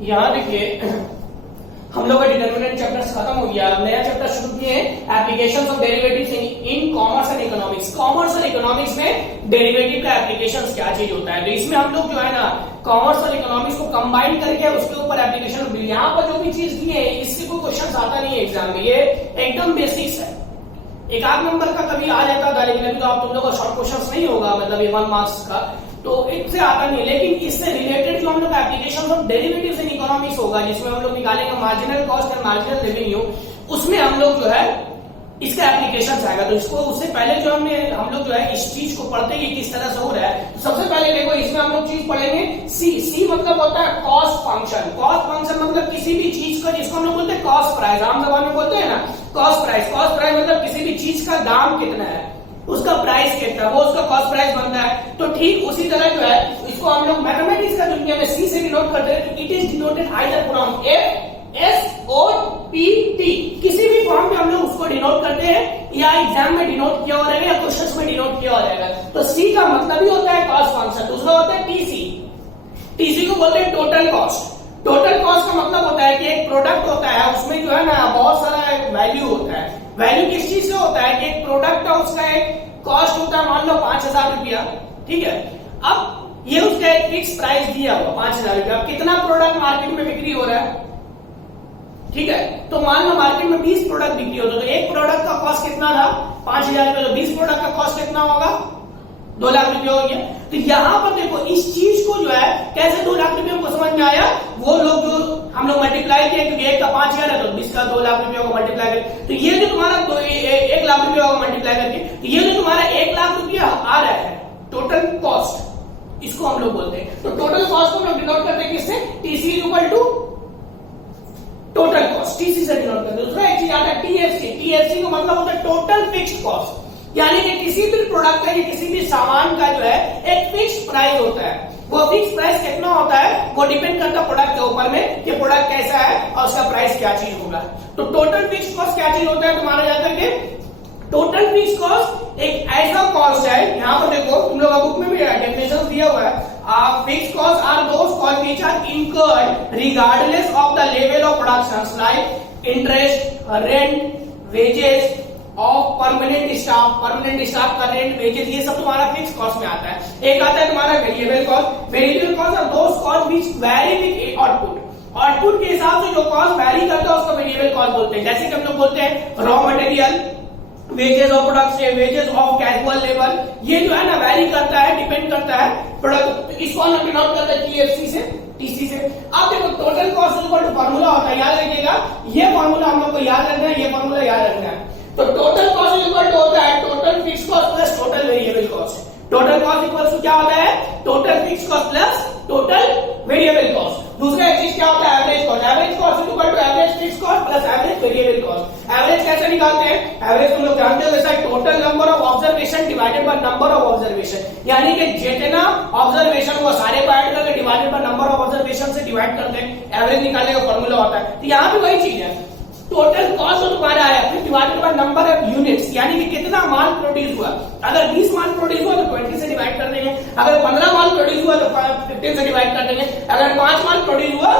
यहाँ देखिए हम लोग का डिटरमिनेंट चैप्टर्स खत्म हो गया, नया चैप्टर शुरू किए हैं applications of derivatives in commerce and economics. Commerce और इकोनॉमिक्स में डेरिवेटिव का एप्लीकेशंस क्या चीज होता है, तो इसमें हम लोग जो है ना कॉमर्स और इकोनॉमिक्स को कंबाइन करके उसके ऊपर एप्लीकेशन। यहाँ पर जो भी चीज दी है इससे कोई क्वेश्चन आता नहीं है एग्जाम में, ये एकदम बेसिक्स है। एक आध नंबर का कभी आ जाता था, लेकिन अभी तो आप तुम लोग का शॉर्ट क्वेश्चन नहीं होगा, मतलब ये 1 मार्क्स का, तो इससे आता नहीं। लेकिन इससे रिलेटेड जो हम लोग application of derivatives in economics होगा, जिसमें हम लोग निकालेंगे marginal cost and marginal revenue, उसमें हम लोग जो है इसका एप्लीकेशन आएगा। तो इसको उससे पहले जो हम लोग जो है इस चीज को पढ़ते हैं किस तरह से हो रहा है। तो सबसे पहले देखो इसमें हम लोग चीज पढ़ेंगे सी मतलब होता है कॉस्ट फंक्शन। कॉस्ट फंक्शन मतलब किसी भी चीज का, जिसको हम लोग बोलते हैं कॉस्ट प्राइस, आम जबान में बोलते हैं ना कॉस्ट प्राइस। कॉस्ट प्राइस मतलब किसी भी चीज का दाम कितना है, उसका प्राइस कितना है, वो उसका कॉस्ट प्राइस बनता है। तो ठीक उसी तरह जो है इसको हम लोग मैथमेटिक्स का दुनिया में सी से डिनोट करते हैं। तो it is denoted either from FSOPT, किसी भी फॉर्म में हम लोग उसको डिनोट करते हैं, या एग्जाम में डिनोट किया हो रहेगा या क्वेश्चंस में डिनोट किया हो रहेगा। तो सी का मतलब ही होता है कॉस्ट फंक्शन। दूसरा होता है टीसी। टीसी को बोलते हैं टोटल कॉस्ट। टोटल कॉस्ट का मतलब होता है कि एक प्रोडक्ट होता है, उसमें जो है ना बहुत सारा वैल्यू होता है। वैल्यू किस चीज से होता है कि एक प्रोडक्ट है, उसका एक कॉस्ट होता है मान लो 5,000 रुपया, ठीक है। अब ये उसका एक फिक्स प्राइस दिया हुआ 5,000 रुपया। अब कितना प्रोडक्ट मार्केट में बिक्री हो रहा है, ठीक है, तो मान लो मार्केट में 20 प्रोडक्ट बिक्री होता है, तो एक प्रोडक्ट का कॉस्ट कितना था 5,000 रुपया, तो 20 प्रोडक्ट का कॉस्ट कितना होगा 2 लाख रुपया हो गया। तो यहां पर देखो इस चीज को जो है कैसे 2 लाख रुपये को समझ में आया, वो लोग जो हम लोग मल्टीप्लाई किए, क्योंकि एक का 5,000 है तो 20 का 2 लाख रुपया को मल्टीप्लाई करके, तो ये जो तुम्हारा 1 लाख रुपया को मल्टीप्लाई करके, तो ये जो तुम्हारा 1 लाख रुपया आ रहा है टोटल कॉस्ट, इसको हम लोग बोलते हैं। तो टोटल कॉस्ट को हम लोग डिनोट करते हैं किससे, TC equal to total cost, TC से डिनोट करते हैं। दूसरा एक चीज आता है टीएफसी। टीएफसी का मतलब होता है टोटल फिक्स्ड कॉस्ट, यानी कि किसी भी प्रोडक्ट का या किसी भी सामान का जो है एक फिक्स प्राइस होता है। वो फिक्स प्राइस कितना होता है वो डिपेंड करता है प्रोडक्ट के ऊपर में कि प्रोडक्ट कैसा है और उसका प्राइस क्या चीज होगा। तो टोटल फिक्स कॉस्ट क्या चीज होता है तुम्हारा जाकर के, टोटल फिक्स कॉस्ट एक ऐसा कॉस्ट है, यहां पर देखो तुम लोग बुक में भी डेफिनेशन दिया हुआ है, fix cost are those cost which are incurred regardless of the level of production like interest, rent, wages of permanent staff का रेंट, वेजेस, ये सब तुम्हारा फिक्स कॉस्ट में आता है। एक आता है तुम्हारा variable cost. Variable cost are those cost which vary with output. Output के हिसाब से जो कॉस्ट वैरी करता है उसको वेरिएबल कॉस्ट बोलते हैं। जैसे कि हम लोग बोलते हैं raw material, wages of production, wages of casual labour, ये जो है ना वैरी करता है, डिपेंड करता है प्रोडक्ट। इसको हम डिनोट करते हैं टीएफसी से, टीसी से। अब देखो total cost equal to formula होता है, याद रखिएगा, ये फार्मूला हम लोग को याद रखना है, ये फार्मूला याद रखना है। तो टोटल कॉस्ट इक्वल टू होता है total fix cost plus total variable cost. Total cost equal to क्या होता है, total fix cost plus total variable cost. दूसरा एक चीज क्या होता है, average cost. Average cost equal to average fix cost plus average variable cost. Average कैसे निकालते हैं, एवरेज तुम लोग जानते हो वैसा total number of observation divided by number of observation, यानी कि जितना ऑब्जर्वेशन हुआ सारे को ऐड करके divided by number of observation से डिवाइड करते हैं, एवरेज निकालने का फॉर्मूला होता है। तो यहाँ भी वही चीज है, टोटल कॉस्ट जो तुम्हारा है फिर divided by number of units, यानी कि कितना माल प्रोड्यूस हुआ। अगर 20 माल प्रोड्यूस हुआ तो 20 से डिवाइड कर देंगे, अगर 15 माल प्रोड्यूस हुआ तो 15 से डिवाइड कर देंगे, अगर 5 माल प्रोड्यूस हुआ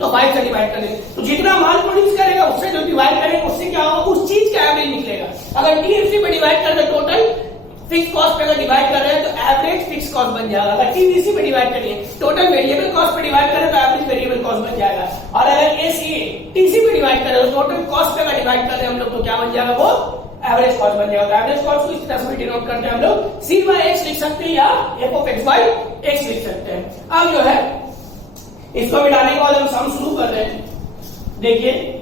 तो 5 से डिवाइड कर देंगे। तो जितना माल प्रोड्यूस करेगा उससे जो डिवाइड करेंगे उससे क्या होगा, उस चीज का एवरेज निकलेगा। अगर टीएफसी पे डिवाइड कर दे टोटल फिक्स कॉस्ट पे अगर डिवाइड कर रहे हैं तो एवरेज फिक्स कॉस्ट बन जाएगा। अगर टीवीसी पे डिवाइड करेंगे टोटल वेरिएबल कॉस्ट पे डिवाइड करें तो एवरेज वेरिएबल कॉस्ट बन जाएगा। और अगर एसीए टीसी पे डिवाइड करें तो टोटल कॉस्ट पे अगर डिवाइड कर रहे हैं हम लोग तो क्या बन जाएगा, वो एवरेज कॉस्ट बन जाएगा। एवरेज कॉस्ट को इस तरह से डिनोट करते हैं हम लोग, सी बाय एक्स लिख सकते हैं या f of x by x लिख सकते हैं। अब जो है इसको मिटाने के बाद हम सम शुरू कर रहे हैं। देखिए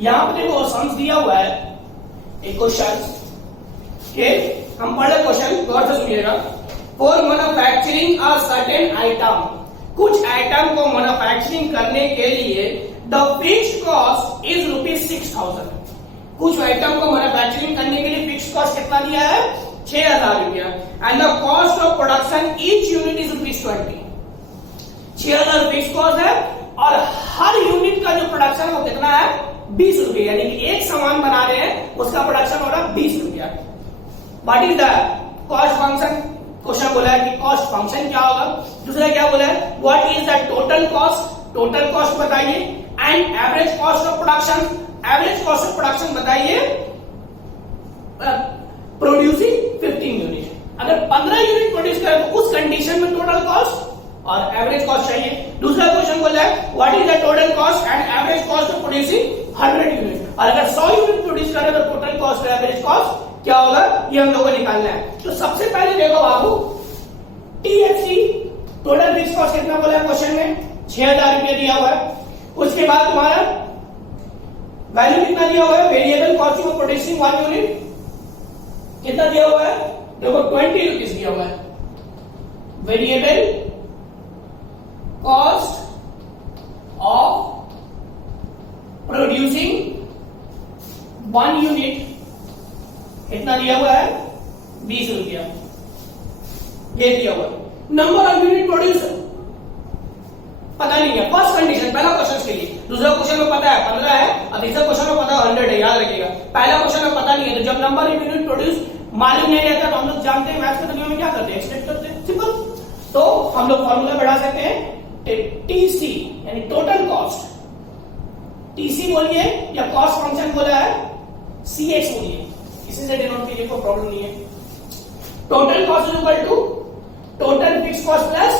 यहां पर देखो सम्स दिया हुआ है एक क्वेश्चन के, हम पढ़े क्वेश्चन गौर से सुनिएगा। For manufacturing a certain item, कुछ आइटम को मैन्युफैक्चरिंग करने के लिए द फिक्स्ड कॉस्ट इज ₹6,000। कुछ आइटम को मैन्युफैक्चरिंग करने के लिए फिक्स्ड कॉस्ट कितना दिया है, 6,000 रुपया। And the cost of production each unit is ₹20। 6,000 fixed cost है और हर यूनिट का जो प्रोडक्शन है वो कितना है, 20 रुपये, यानी कि एक सामान बना रहे हैं उसका प्रोडक्शन हो रहा है 20 रुपया। What is the cost function, question बोला है कि कॉस्ट फंक्शन क्या होगा। दूसरा क्या बोला है, what is the total cost, total cost बताइए, and average cost of production, average cost of production बताइए प्रोड्यूसिंग 15 यूनिट। अगर 15 यूनिट प्रोड्यूस करें तो उस कंडीशन में टोटल कॉस्ट और एवरेज कॉस्ट चाहिए। दूसरा क्वेश्चन बोला है what is the total cost and average cost of producing 100 unit, और अगर 100 यूनिट प्रोड्यूस करें तो टोटल कॉस्ट और एवरेज कॉस्ट क्या होगा, ये हम लोगों को निकालना है। तो सबसे पहले देखो बाबू, टीएफसी टोटल फिक्स कॉस्ट कितना बोला है क्वेश्चन में, 6000 रुपया दिया हुआ है। उसके बाद तुम्हारा वैल्यू कितना दिया हुआ है, variable cost of producing 1 unit कितना दिया हुआ है, देखो 20 रुपीज दिया हुआ है। Variable cost of producing 1 unit कितना दिया हुआ है, 20 रुपया, ये दिया हुआ है। नंबर ऑफ यूनिट प्रोड्यूस पता नहीं है, फर्स्ट कंडीशन पहला क्वेश्चन के लिए। दूसरा क्वेश्चन में पता है 15 है, और तीसरा क्वेश्चन में पता है 100 है, याद रखिएगा। पहला क्वेश्चन में पता नहीं है, तो जब नंबर ऑफ यूनिट प्रोड्यूस मालूम नहीं रहता तो हम लोग जानते हैं मैथ्स के दुनिया में क्या करते हैं, एक्सपेक्ट करते हैं, सिंपल। तो हम लोग फॉर्मूला बढ़ा सकते हैं, टीसी यानी टोटल कॉस्ट, टीसी बोलिए या कॉस्ट फंक्शन बोला है सीएक्स बोलिए, इसी से डिनोट कीजिए, कोई प्रॉब्लम नहीं है। Total cost is equal to total fix cost plus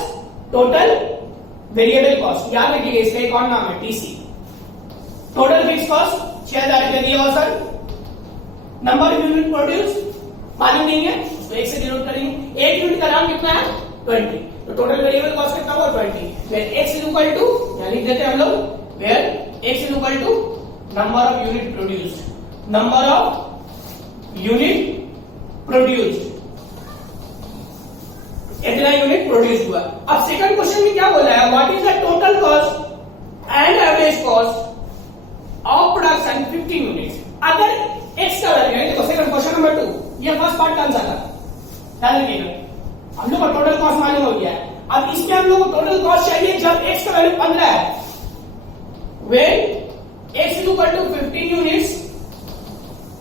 total variable cost, याद रखिएगा इसका एक और नाम है टीसी। टोटल फिक्स कॉस्ट 6000 रुपया दिया हुआ sir, number of unit produce मालूम नहीं है, तो 1 से डिनोट करेंगे। 1 यूनिट का दाम कितना है 20, तो टोटल वेरिएबल कॉस्ट कितना हुआ 20, where x is equal to, यहां लिख देते हैं हम लोग, where x is equal to number of unit produced, number of unit produced, इतना यूनिट प्रोड्यूस हुआ। अब सेकंड क्वेश्चन में क्या बोला है, what is the total cost and average cost of production 15 units. अगर x का वैल्यू है, देखो सेकंड क्वेश्चन नंबर 2, ये फर्स्ट पार्ट का आंसर था, ध्यान रखिएगा। हम लोग को टोटल कॉस्ट मालूम हो गया है, अब इसमें हम लोग को टोटल कॉस्ट चाहिए जब x का वैल्यू 15 है, when x is equal to 15 units,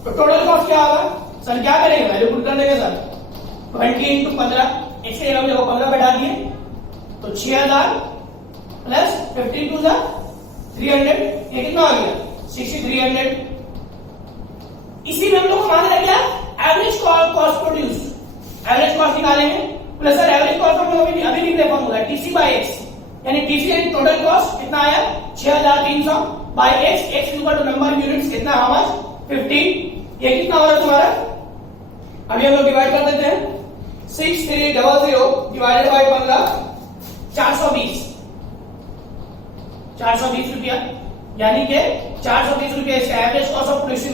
तो टोटल कॉस्ट क्या होगा सर, क्या करेंगे वैल्यू पुट कर देंगे सर, 20 इंटू 15, x के हम लोग 15 बैठा दिए, तो 6000 प्लस 15 टू 300, ये कितना आ गया 6300। इसी में हम लोग को मांगा गया average cost produce, average cost निकालेंगे, प्लस सर एवरेज कॉस्ट हम लोग अभी लिख रहे फॉर्मूला टीसी बाय एक्स, यानी टीसी यानी टोटल कॉस्ट कितना आया 6300 by x, x equal to number of units कितना हमारा 15, ये कितना हो रहा है तुम्हारा, अभी हम लोग डिवाइड कर देते हैं, 6300 डिवाइडेड बाय 15, 420 रुपया, यानी कि 420 रुपया इसका average cost of production.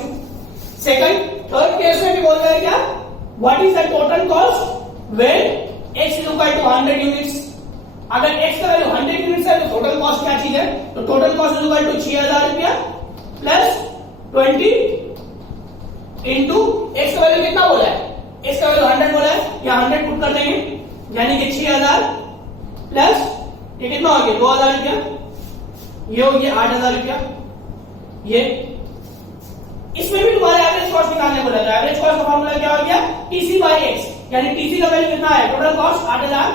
Second third case में भी बोल रहा है क्या, what is the total cost when x is equal to 100 units. अगर x का वैल्यू 100 यूनिट्स है तो टोटल कॉस्ट क्या चीज है, तो total cost is equal to 6000 रुपया प्लस 20 इंटू x का वैल्यू कितना बोला है, x का वैल्यू 100 बोला है, या 100 पुट कर देंगे, यानी कि 6000 प्लस ये कितना हो गया 2000 रुपया, ये हो गया 8000 रुपया। ये इसमें भी तुम्हारे एवरेज कॉस्ट निकालने बोला था, एवरेज कॉस्ट का फॉर्मूला क्या हो गया टीसी बाय एक्स, यानी टीसी का वैल्यू कितना है, टोटल कॉस्ट 8000,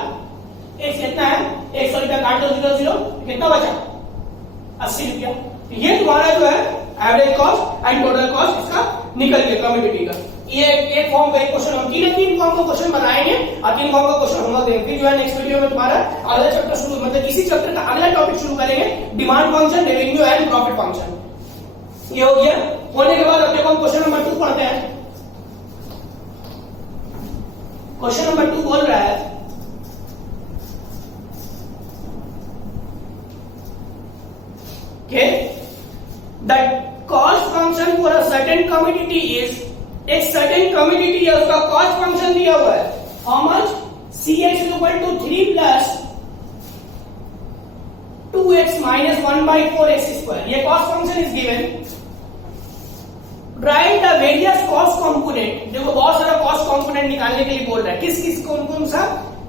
एक्स कितना है 100 रुपया, काट दो 0 कितना बचा 80 रुपया। ये तुम्हारा जो है average cost and total cost इसका निकल गया कम्युनिटी का। ये एक फॉर्म का एक क्वेश्चन, हम तीन फॉर्म का क्वेश्चन बनाएंगे और 3 फॉर्म का क्वेश्चन हम लोग देंगे। जो है नेक्स्ट वीडियो में तुम्हारा अगला चैप्टर शुरू, मतलब इसी चैप्टर का अगला टॉपिक शुरू करेंगे, demand function, revenue and profit function. ये हो गया, होने के बाद अब देखो हम क्वेश्चन नंबर 2 पढ़ते हैं। क्वेश्चन नंबर 2 बोल रहा है the cost function for a certain community is, एक सर्टेन कम्युनिटी है उसका कॉस्ट फंक्शन दिया हुआ है, how much cx is equal to 3 plus 2x minus 1/4x square, ये cost function is given. Right the various cost component, देखो बहुत सारा कॉस्ट कंपोनेंट निकालने के लिए बोल रहा है, किस कौन सा,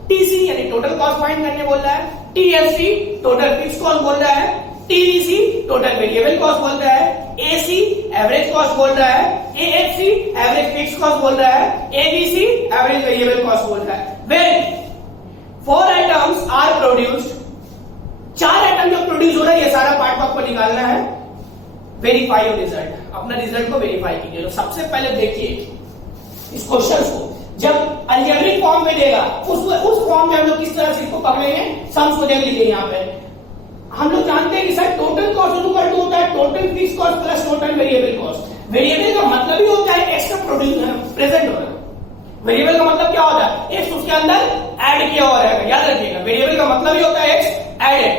टीसी यानी टोटल कॉस्ट फाइंड करने बोल रहा है, टीएफसी टोटल फिक्स कॉस्ट बोल रहा है, टीवीसी टोटल वेरिएबल कॉस्ट बोल रहा है, एसी एवरेज कॉस्ट बोल रहा है, एएफसी एवरेज फिक्स कॉस्ट बोल रहा है, एबीसी एवरेज वेरिएबल कॉस्ट बोल रहा है। When 4 items are produced, 4 item जो प्रोड्यूस हो रहा है, ये सारा पार्ट आपको निकालना है। वेरीफाई योर रिजल्ट, अपना रिजल्ट को वेरीफाई कीजिए। तो सबसे पहले देखिए इस क्वेश्चन को, जब अलजेब्रिक फॉर्म में देगा उस फॉर्म में हम लोग किस तरह से इसको पकड़ेंगे, सम्स को देख लीजिए। यहाँ पे हम लोग जानते हैं कि sir total cost equal to होता है total fix cost plus total variable cost. Variable का मतलब ही होता है एक्स का प्रेजेंट होना। वेरिएबल का मतलब क्या होता है, एक्स उसके अंदर ऐड किया हुआ रहेगा, याद रखिएगा। वेरिएबल का मतलब ही होता है एक्स एडेड।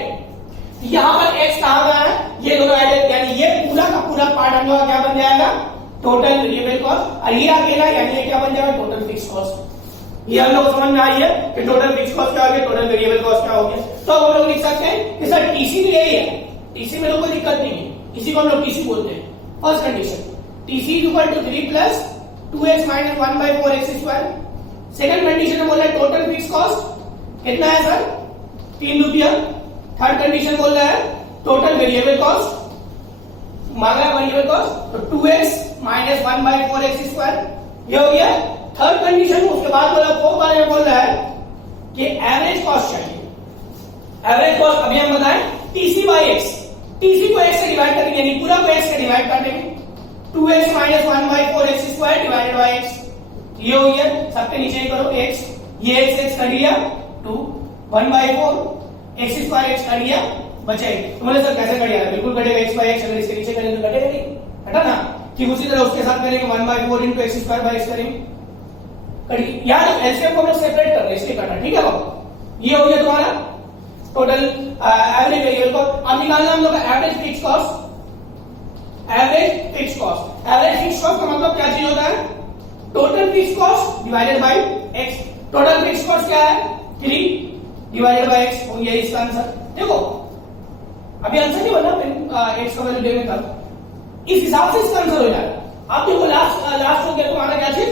यहाँ पर एक्स कहां गया है, ये दोनों एडेड, यानी ये पूरा का पूरा पार्ट हम लोग क्या बन जाएगा, टोटल वेरिएबल कॉस्ट, और ये अकेला यानी ये क्या बन जाएगा, टोटल फिक्स कॉस्ट। ये हम लोग समझ में आई है कि टोटल फिक्स कॉस्ट क्या हो गया, टोटल वेरिएबल कॉस्ट क्या हो गया। तो हम लोग लिख सकते हैं कि सर टीसी भी यही है, टीसी में लोग कोई दिक्कत नहीं है, इसी को हम लोग टीसी बोलते हैं। First condition TC equal to 3 plus 2x minus 1/4x²। Second condition में बोल रहा है टोटल फिक्स कॉस्ट कितना है सर, 3 रुपया। थर्ड कंडीशन बोल रहा है टोटल वेरिएबल कॉस्ट, मांगा वेरिएबल कॉस्ट, तो 2x माइनस 1/4x², ये हो गया थर्ड कंडीशन। उसके बाद बोला फोर्थ बारे में बोल रहा है कि एवरेज कॉस्ट चाहिए। एवरेज कॉस्ट अभी हम बताएं टीसी बाई एक्स, टीसी को एक्स से डिवाइड करेंगे, यानी पूरा को एक्स से डिवाइड कर देंगे। 2x minus 1/4x² divided by x, ये हो गया। सबके नीचे ही करो x, ये x कर दिया 2, 1/4 x² x कर दिया, बचे। तो बोले सर कैसे कट जाएगा, बिल्कुल कटेगा, x बाई एक्स अगर इसके नीचे करेंगे तो कटेगा नहीं, हटा ना। ठीक उसी तरह उसके साथ करेंगे 1/4 इंटू x² बाई x करेंगे, यार एलसीएम को हम लोग सेपरेट कर रहे हैं इसलिए करना, ठीक है बाबू। ये हो गया तुम्हारा टोटल एवरेज वेरिएबल कॉस्ट। अब निकालना हम लोग का average fix cost. Average fix cost, average fix cost का मतलब क्या चीज होता है, total fix cost divided by x. Total fix cost क्या है, 3 डिवाइडेड बाई एक्स, हो गया इसका आंसर। देखो अभी आंसर नहीं बना, एक्स का वैल्यू देंगे तब, इस हिसाब से इसका आंसर हो जाएगा। अब देखो लास्ट हो गया तुम्हारा क्या चीज,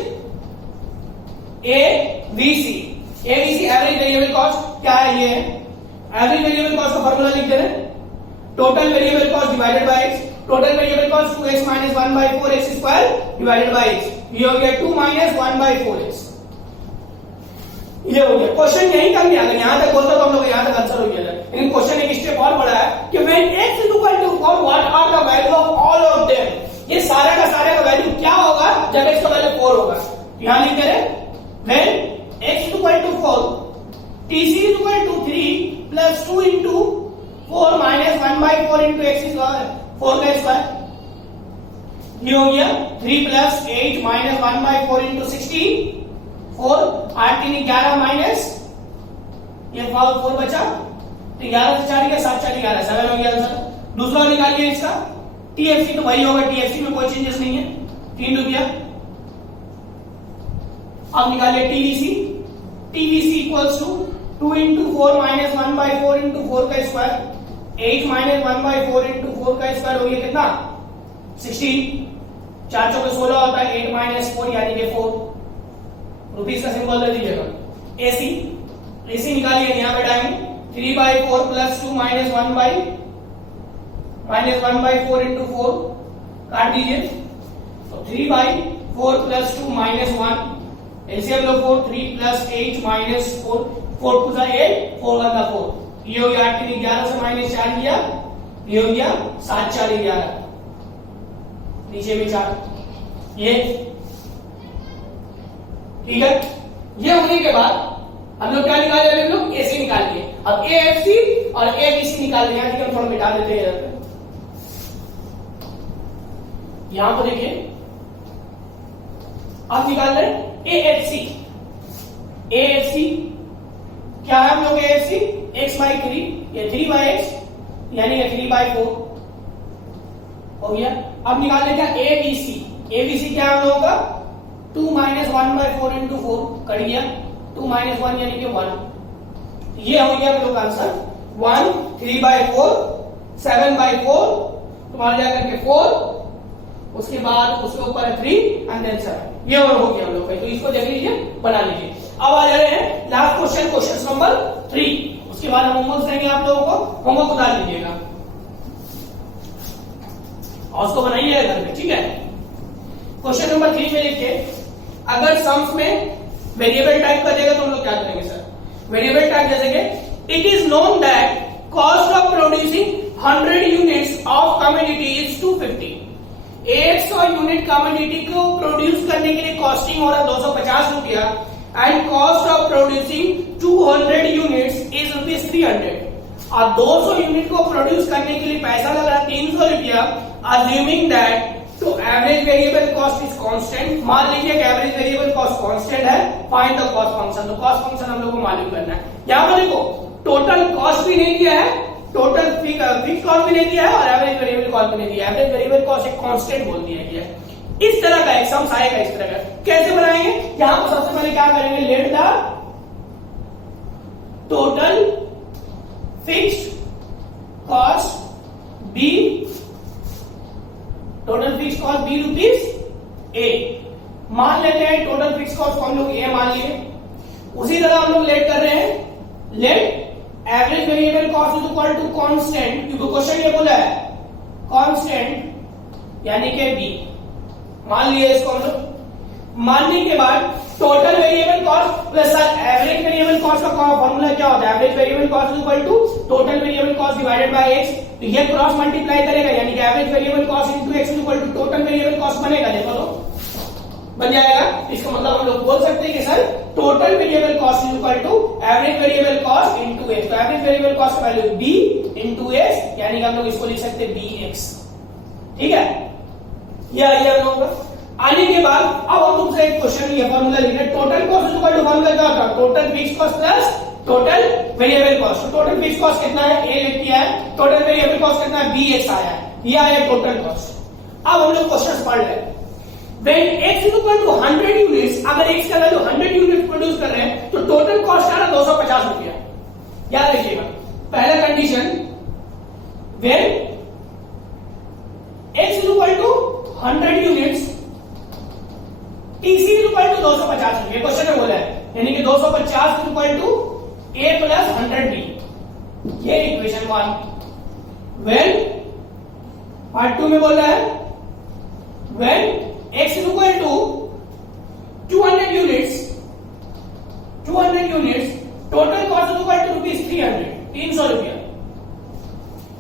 ABC. ABC average variable cost क्या है, ये एवरेज वेरिएबल कॉस्ट का फॉर्मूला लिख दे रहे हैं, total variable cost divided by x. Total variable cost 2x minus 1/4x² divided by x, ये हो गया 2 माइनस 1/4x, ये हो गया। क्वेश्चन यही कर दिया, अगर यहां तक बोलता तो हम लोग यहां तक आंसर हो गया। लेकिन क्वेश्चन एक स्टेप और बड़ा है कि when x is equal to 4 what are the value of all of them. ये सारे का वैल्यू क्या होगा जब x का वैल्यू 4 होगा। यहां लिख दे रहे when x equal to 4, tc is equal to 3 plus 2 into 4 minus 1/4 into x is 4 का स्क्वायर, ये हो गया 3 plus 8 minus 1/4 into 64, 8 3 11 माइनस ये 4 बचा, तो 11 से 4 गया 7 4 11 7 हो गया आंसर। दूसरा निकालिए इसका टीएफसी, तो वही होगा, टीएफसी में कोई चेंजेस नहीं है, 3 रुपया। अब निकालिए TVC, TVC equals to 2 into 4 minus 1/4 into 4 का स्क्वायर, 8 minus 1/4 into 4 का स्क्वायर हो गया कितना, 16। 4 चौके 16 होता है, 8 minus 4 यानी कि 4 रुपीस का सिंबल दे दीजिएगा। एसी, एसी निकालिए, यहाँ पे डालेंगे 3/4 plus 2 minus 1/4 into 4 काट दीजिए, तो 3/4 plus 2 minus 1, एलसीएम लो 4, 3 plus 8 minus 4, 4 2 जा 8, 4 1 का 4, ये हो गया 8 3 11 से माइनस 4 किया, ये हो गया 7 4 11, नीचे में 4, ये ठीक है। ये होने के बाद हम लोग क्या निकाले, हम लोग एसी निकाल लिए। अब एएफसी और एबीसी निकाल लिया, ठीक है, थोड़ा मिटा देते हैं इधर। यहां पर देखिए आप निकाल रहे हैं एएफसी। एएफसी क्या है हम लोग, एएफसी x/3, ये 3/x यानी कि 3/4 हो गया। अब निकाल लेते हैं एबीसी। एबीसी क्या है हम लोगों का, 2 minus 1/4 into 4 कट गया, 2 minus 1 यानी कि 1, ये हो गया हम लोग का आंसर 1, 3/4, 7/4, तुम्हारा जाकर के 4, उसके बाद उसके ऊपर 3 एंड देन 7, ये और हो गया हम लोग का। तो इसको देख लीजिए, बना लीजिए। अब आ जा रहे हैं लास्ट क्वेश्चन, क्वेश्चन नंबर 3। उसके बाद हम होमवर्क देंगे आप लोगों को, होमवर्क उतार लीजिएगा। और उसको बनाइए घर पे, ठीक है। क्वेश्चन नंबर 3 में देखिए, अगर सम्स में वेरिएबल टाइप का देगा तो हम लोग क्या करेंगे सर? वेरिएबल टाइप जैसे कि it is known that cost of producing 100 units of commodity is 250। 100 unit commodity को प्रोड्यूस करने के लिए कॉस्टिंग हो रहा है 250 रुपया and cost of producing 200 units is rupees 300। और 200 यूनिट को प्रोड्यूस करने के लिए पैसा लग रहा है 300 रुपया। अज्यूमिंग दैट तो average variable cost is constant, मान लीजिए कि एवरेज वेरिएबल कॉस्ट कांस्टेंट है, फाइंड द कॉस्ट फंक्शन। तो कॉस्ट फंक्शन हम लोग को मालूम करना है। यहां पर देखो टोटल कॉस्ट भी नहीं दिया है, टोटल फिक्स कॉस्ट भी नहीं दिया है और एवरेज वेरिएबल कॉस्ट भी नहीं दिया है। एवरेज वेरिएबल कॉस्ट एक कांस्टेंट बोल दिया गया है। इस तरह का एक सम्स आएगा, इस तरह का कैसे बनाएंगे? यहां पर सबसे पहले क्या करेंगे, let the total fixed cost be, total fix cost be rupees A. मान लेते हैं टोटल फिक्स कॉस्ट को हम लोग ए मान लिए। उसी तरह हम लोग लेट कर रहे हैं, let average variable cost is equal to constant, क्योंकि क्वेश्चन ये बोला है कांस्टेंट यानी कि बी। मान लिए इसको हम लोग। मानने के बाद total variable cost plus average variable cost का फॉर्मूला क्या होता है? Average variable cost is equal to total variable cost divided by x. तो ये क्रॉस मल्टीप्लाई करेगा यानी कि average variable cost into x is equal to total variable cost बनेगा। देखो तो बन जाएगा। इसका मतलब हम लोग बोल सकते हैं कि sir total variable cost is equal to average variable cost into x. तो एवरेज वेरिएबल कॉस्ट का वैल्यू बी इनटू एक्स, यानी कि हम लोग इसको लिख सकते हैं बी एक्स। ठीक है, ये आइए हम लोग आने के बाद अब हम तुमसे एक क्वेश्चन ये फॉर्मूला लिख रहे हैं। Total cost is equal to formula क्या होता है? Total fix cost plus total variable cost. तो टोटल फिक्स कॉस्ट कितना है? ए लिख दिया है। टोटल वेरिएबल कॉस्ट कितना है? बी एक्स आया है। ये आया टोटल कॉस्ट। अब हम लोग क्वेश्चन पढ़ रहे हैं। When x is equal to 100 units, अगर x का वैल्यू 100 यूनिट प्रोड्यूस कर रहे हैं तो टोटल कॉस्ट आ रहा है 250 रुपया। याद रखिएगा, पहला condition when x is equal to 100 units, TC is equal to 250 रुपये। क्वेश्चन में बोला है, यानी कि 250 is equal to a plus 100b। ये इक्वेशन 1। when पार्ट 2 में बोला है when x is equal to 200 units, total cost is equal to rupees 300, 300 रुपया।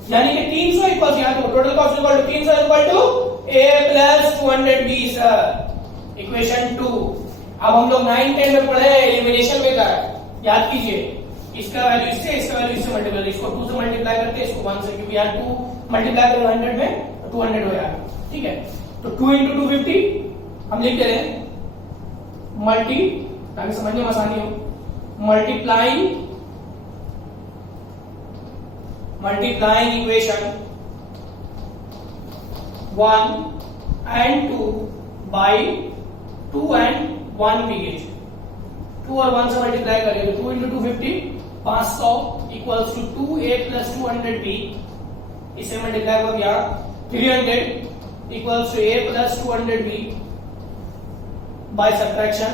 यानी कि 300 इक्वल यहाँ तो total cost equal to 300 equal to a plus 200b sir, equation 2। अब हम लोग 9, 10 में पढ़े एलिमिनेशन में का, याद कीजिए इसका वैल्यू इससे, इसका वैल्यू इससे मल्टीप्लाई, इसको 2 से मल्टीप्लाई करके इसको 1 से, क्योंकि यहाँ 2 मल्टीप्लाई करेंगे 100 में तो 200 हो जाएगा। ठीक है, तो 2 into 250 हम लिख दे रहे हैं मल्टी, ताकि समझने में आसानी हो, multiplying equation 1 and 2 by 2 and 1 बिगेज। 2 और 1 से मल्टीप्लाई करेंगे तो 2 into 250 500 equals to 2a plus 200b। इसे मल्टीप्लाई कर दिया 300 equals to a plus 200b by subtraction.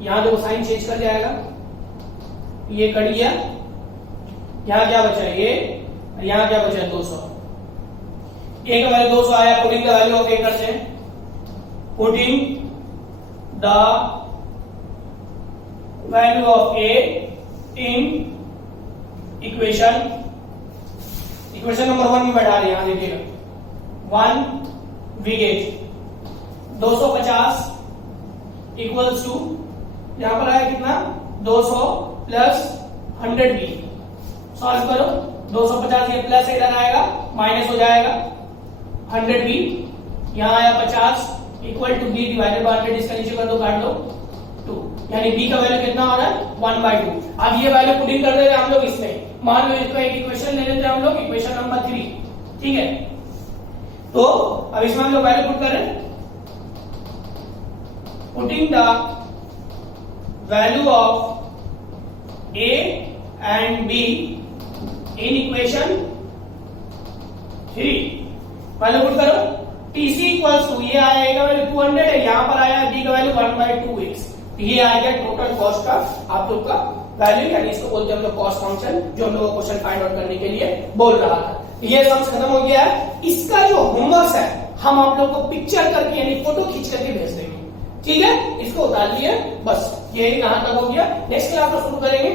यहां देखो साइन चेंज कर जाएगा, ये कट गया, यहां क्या बचा ये, यहां क्या बचा 200। a का वैल्यू 200 आया, putting the value of a करते हैं, putting the value of a in equation number 1 में बैठा रहे, यहां देखिएगा 1 विगेज 250 इक्वल्स टू, यहां पर आया कितना 200 प्लस 100b। सॉल्व करो, 250 ये प्लस इधर आएगा माइनस हो जाएगा, 100b यहां आया 50 equal to b divided by 100। इसका नीचे कर दो, काट दो 2, यानी b का वैल्यू कितना हो रहा है 1/2। अब ये वैल्यू पुटिंग कर देंगे हम लोग इसमें, मान लो इसको एक इक्वेशन ले लेते हैं हम लोग, इक्वेशन नंबर 3। ठीक है, तो अब इसमें हम लोग वैल्यू पुट कर रहे हैं, putting the value of a and b in equation 3। Value put करो, TC इक्वल्स टू, ये आएगा वैल्यू 200 है, यहां पर आया b का वैल्यू 1/2x। ये आएगा टोटल कॉस्ट का आप लोग का वैल्यू, यानी इसको बोलते हैं हम लोग कॉस्ट फंक्शन, जो हम लोग को क्वेश्चन फाइंड आउट करने के लिए बोल रहा था। ये सम्स खत्म हो गया है। इसका जो होमवर्क है हम आप लोग को पिक्चर करके यानी फोटो खींच करके भेज देंगे, ठीक है। इसको उतार लिए, बस यही यहां तक हो गया। नेक्स्ट क्लास में शुरू करेंगे